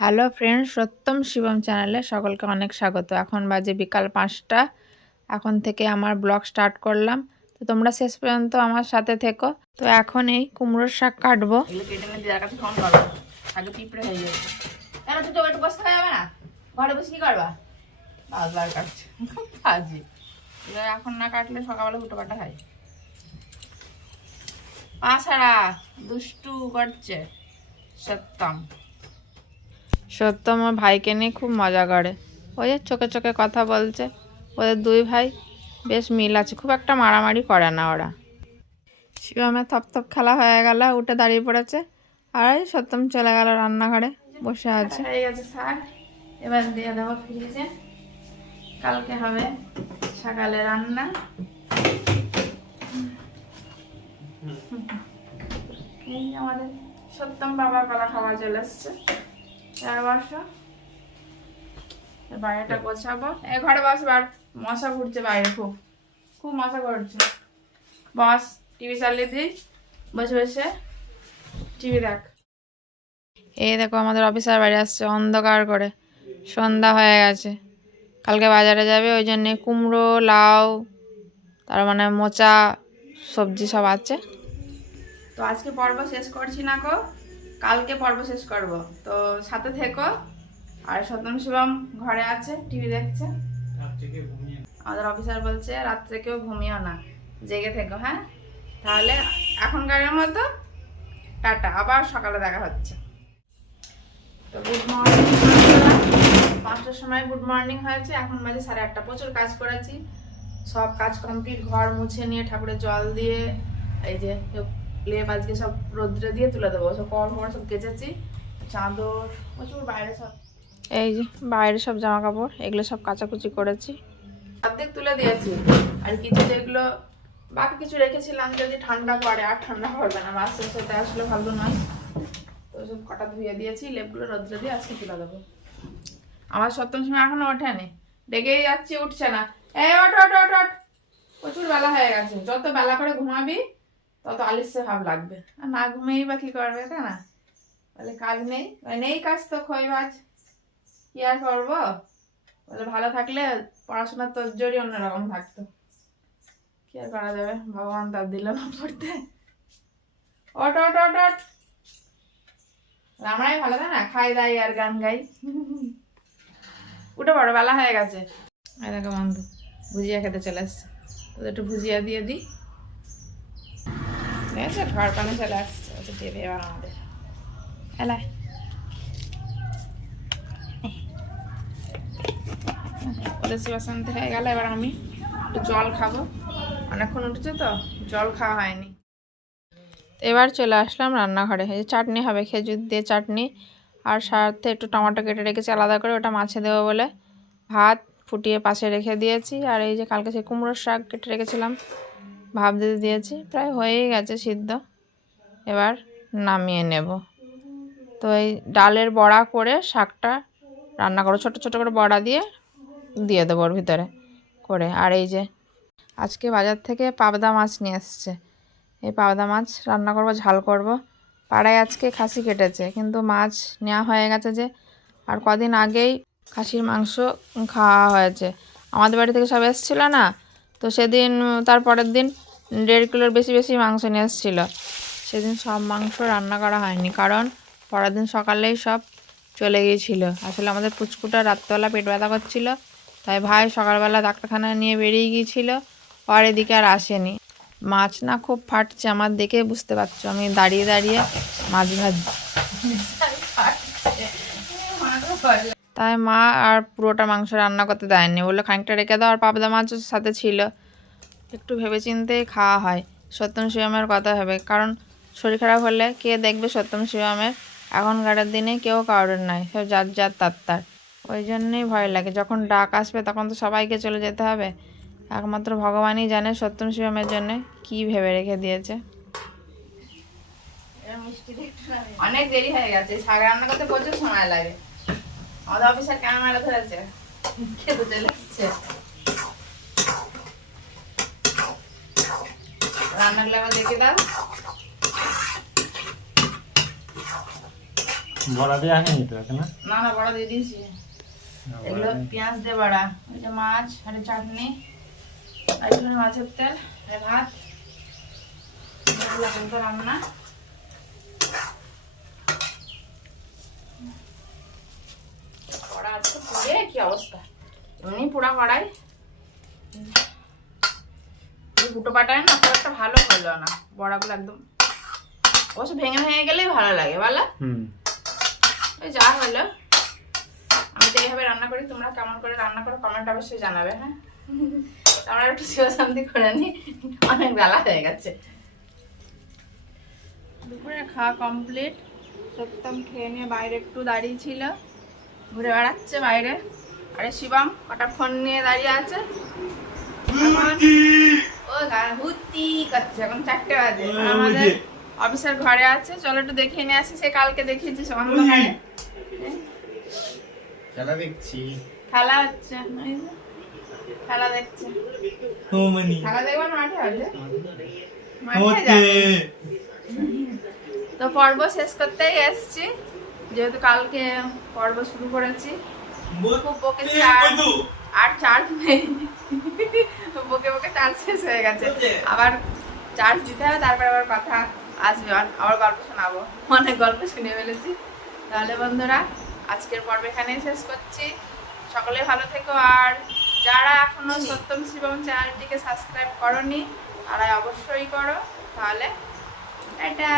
Hello friends, সত্যম শিবম চ্যানেলে সকলকে অনেক স্বাগত। এখন বাজে বিকাল 5টা। এখন থেকে আমার ব্লগ স্টার্ট করলাম, তো তোমরা শেষ পর্যন্ত আমার সাথে থেকো। তো এখন এই কুমড়োর শাক কাটবো। এগুলো কেটে নিয়ে দিদার কাছে ফোন করবো, আগে পিঁপড়ে হয়ে যাবে। কেন তুই তো একটু বসতে যাবে না? ঘরে বসে কি করবা? বারবার কাটছে ভাজি। এখন না কাটলে সকালবেলা হুটো পাটা খাই। পাছাড়া দুষ্টু করছে সত্যম। সত্যম আমার ভাইকে নিয়ে খুব মজা করে। ওই যে চোখে চোখে কথা বলছে। ওদের দুই ভাই বেশ মিল আছে, খুব একটা মারামারি করে না ওরা। শিবমের থপথপ খেলা হয়ে গেল, উঠে দাঁড়িয়ে পড়েছে। আর সত্যম চলে গেল রান্নাঘরে, বসে আছে। হয়ে গেছে শাক, এবার দিয়ে দেবো ফ্রিজে। কালকে হবে সকালে রান্না। এই আমাদের সত্যম বাবা কলা খাওয়া চলে এসছে। বসো, বাইরেটা গোছাবো। ঘরে বসবার মশা ঘুরছে বাইরে, খুব খুব মশা ঘুরছে। বস, টিভি চালিয়ে দিই, বসে বসে টিভি দেখ। এই দেখো আমাদের অফিসার বাড়ি আসছে অন্ধকার করে, সন্ধ্যা হয়ে গেছে। কালকে বাজারে যাবে, ওই জন্যে কুমড়ো, লাউ, তার মানে মোচা সবজি সব আছে। তো আজকে পর্ব শেষ করছি না গো, কালকে পর্ব শেষ করব, তো সাথে থেকো। আর সত্যম শিবম ঘরে আছে, টিভি দেখছে। আমাদের অফিসার বলছে রাত্রে কেউ ঘুমিও না, জেগে থেকো। হ্যাঁ, তাহলে এখনকারের মতো টাটা, আবার সকালে দেখা হচ্ছে। তো গুড মর্নিং। 5টার সময় গুড মর্নিং হয়েছে, এখন বাজে 8:30। প্রচুর কাজ করেছি, সব কাজ কমপ্লিট। ঘর মুছে নিয়ে ঠাকুরের জল দিয়ে, এই যে লেপ আজকে সব রোদ্রে দিয়ে তুলে দেবো। সব কড় সব কেচেছি, চাদর প্রচুর, বাইরে সব, এই যে বাইরে সব জামা কাপড় এগুলো সব কাচাকুচি করেছি, অর্ধেক তুলে দিয়েছি। আর কিছু যেগুলো বাকি কিছু রেখেছিলাম, যদি ঠান্ডা পড়ে, আর ঠান্ডা পড়বে না, মাছ শেষ হতে আসলে ফাল্গুন মাছ, তো সব কটা ধুয়ে দিয়েছি। লেপগুলো রোদ্রে দিয়ে আজকে তুলে দেবো। আমার সপ্তম সময় এখনো ওঠেনি, ডেকেই যাচ্ছি, উঠছে না। এই ওঠ ওঠ ওঠ ওঠ, প্রচুর বেলা হয়ে গেছে। যত বেলা করে ঘুমাবি তত আলিস্যে ভাব লাগবে, আর না ঘুমিয়েই বা কি করবে, তাই না? বলে কাজ নেই, নেই কাজ তো খই ভাজ, কি আর করবো? বলে ভালো থাকলে পড়াশোনার তোর জোরই অন্যরকম থাকতো, কি আর করা যাবে, ভগবান তার দিল না পড়তে। ওট ওট ওট ওট, আমরাই ভালো, তাই না? খাই দাই আর গান গাই। উঠে পড়ো, বেলা হয়ে গেছে। এই দেখো বন্ধু ভুজিয়া খেতে চলে আসছে, তোদের একটু ভুজিয়া দিয়ে দিই। ঠিক আছে, ঘর পানে চলে আসছে, টিভি এবার আমাদের এলায়। ওদের শিবাশান্তি হয়ে গেল, এবার আমি একটু জল খাবো। অনেকক্ষণ উঠেছে তো, জল খাওয়া হয়নি। এবার চলে আসলাম রান্নাঘরে। এই যে চাটনি হবে, খেজুর দিয়ে চাটনি, আর সাথে একটু টমেটো কেটে রেখেছি আলাদা করে, ওটা মাছে দেবো বলে। ভাত ফুটিয়ে পাশে রেখে দিয়েছি। আর এই যে কালকে সেই কুমড়োর শাক কেটে রেখেছিলাম, ভাপ দিতে দিয়েছি, প্রায় হয়েই গেছে সিদ্ধ। এবার নামিয়ে নেব। তো এই ডালের বড়া করে শাকটা রান্না করো, ছোটো ছোটো করে বড়া দিয়ে দেবো ওর ভিতরে করে। আর এই যে আজকে বাজার থেকে পাবদা মাছ নিয়ে এসছে, এই পাবদা মাছ রান্না করব, ঝাল করব। পাড়ায় আজকে খাসি কেটেছে, কিন্তু মাছ নেওয়া হয়ে গেছে যে, আর কদিন আগেই খাসির মাংস খাওয়া হয়েছে। আমাদের বাড়ি থেকে সব এসেছিলো না, তো সেদিন তার পরের দিন 1.5 কিলোর বেশি মাংস নিয়ে এসেছিলো। সেদিন সব মাংস রান্না করা হয়নি, কারণ পরের দিন সকালেই সব চলে গিয়েছিলো। আসলে আমাদের পুচকুটা রাত্রেবেলা পেট ব্যথা করছিল, তাই ভাই সকালবেলা ডাক্তারখানায় নিয়ে বেরিয়ে গিয়েছিলো, আর এদিকে আর আসেনি। মাছ না খুব ফাটছে, আমার দেখে বুঝতে পারছো, আমি দাঁড়িয়ে দাঁড়িয়ে মাছ ভাজছি, তাই মা আর পুরোটা মাংস রান্না করতে দেয়নি, বললো খানিকটা রেখে দাও। আর পাবদা মাছও সাথে ছিল, একটু ভেবেচিন্তেই খাওয়া হয়। সত্যম শিবমের কথা হবে, কারণ শরীর খারাপ হলে কে দেখবে সত্যম শিবমের? এখনকার দিনে কেউ কারোর নাই, সব যার তার। ওই জন্যই ভয় লাগে, যখন ডাক আসবে তখন তো সবাইকে চলে যেতে হবে। একমাত্র ভগবানই জানে সত্যম শিবমের জন্য কি ভেবে রেখে দিয়েছে। অনেক দেরি হয়ে গেছে, শাক রান্না করতে প্রচুর সময় লাগে। আমাদের অফিসের ক্যামেরা ধরেছে, খেতে চলে এসছে। রান্নাগুলো আবার দেখে দাও। বড়া দিয়ে আনিনি তো এখন? না না, বড়া দিয়ে দিয়েছি। এগুলো পেঁয়াজ দিয়ে বড়া, ওই যে মাছ আর চাটনি আর এখানে মাছের তেল আর ভাত, এগুলো এখন তো রান্না। কড়া আজকে পুড়ে কি অবস্থা, এমনি পোড়া কড়াই। দুটো পাটায় না খুব একটা ভালো হলো না বড়াগুলো, একদম অবশ্য ভেঙে ভেঙে গেলেই ভালো লাগে বলো। ওই যা হলো, আমি তো এইভাবে রান্না করি, তোমরা কেমন করে রান্না করো কমেন্ট অবশ্যই জানাবে। হ্যাঁ, আমরা একটু শিবশান্তি করে নি, অনেক বেলা হয়ে গেছে। দুপুরে খাওয়া কমপ্লিট, সত্যম খেয়ে নিয়ে বাইরে একটু দাঁড়িয়ে ছিল, ঘুরে বেড়াচ্ছে বাইরে। আরে শিবম কটা ফোন নিয়ে দাঁড়িয়ে আছে, ও হুতি করছে। এখন 4টে বাজে, আমাদের অফিসার ঘরে আছে। চলো একটু দেখিয়ে নিয়ে আসি, সে কালকে দেখিয়েছিস অন্ধকারে। খেলা দেখছি, খেলা হচ্ছে, খেলা দেখছে। খেলা দেখবো না, মাঠে আছে, মাঠে যাবে। তো পর্ব শেষ করতেই এসছি, যেহেতু কালকে পর্ব শুরু করেছি। খুব বকেছি, আর চার্জ নেই, বকে বকে চার্জ শেষ হয়ে গেছে। আবার চার্জ দিতে হবে, তারপর আবার কথা আসবে, আবার গল্প শোনাবো। অনেক গল্প শুনে ফেলেছি। তাহলে বন্ধুরা, আজকের পর্ব এখানেই শেষ করছি। সকলে ভালো থেকো, আর যারা এখনো সত্যম শিবম চ্যানেলটিকে সাবস্ক্রাইব করোনি তারা অবশ্যই করো। তাহলে টাটা।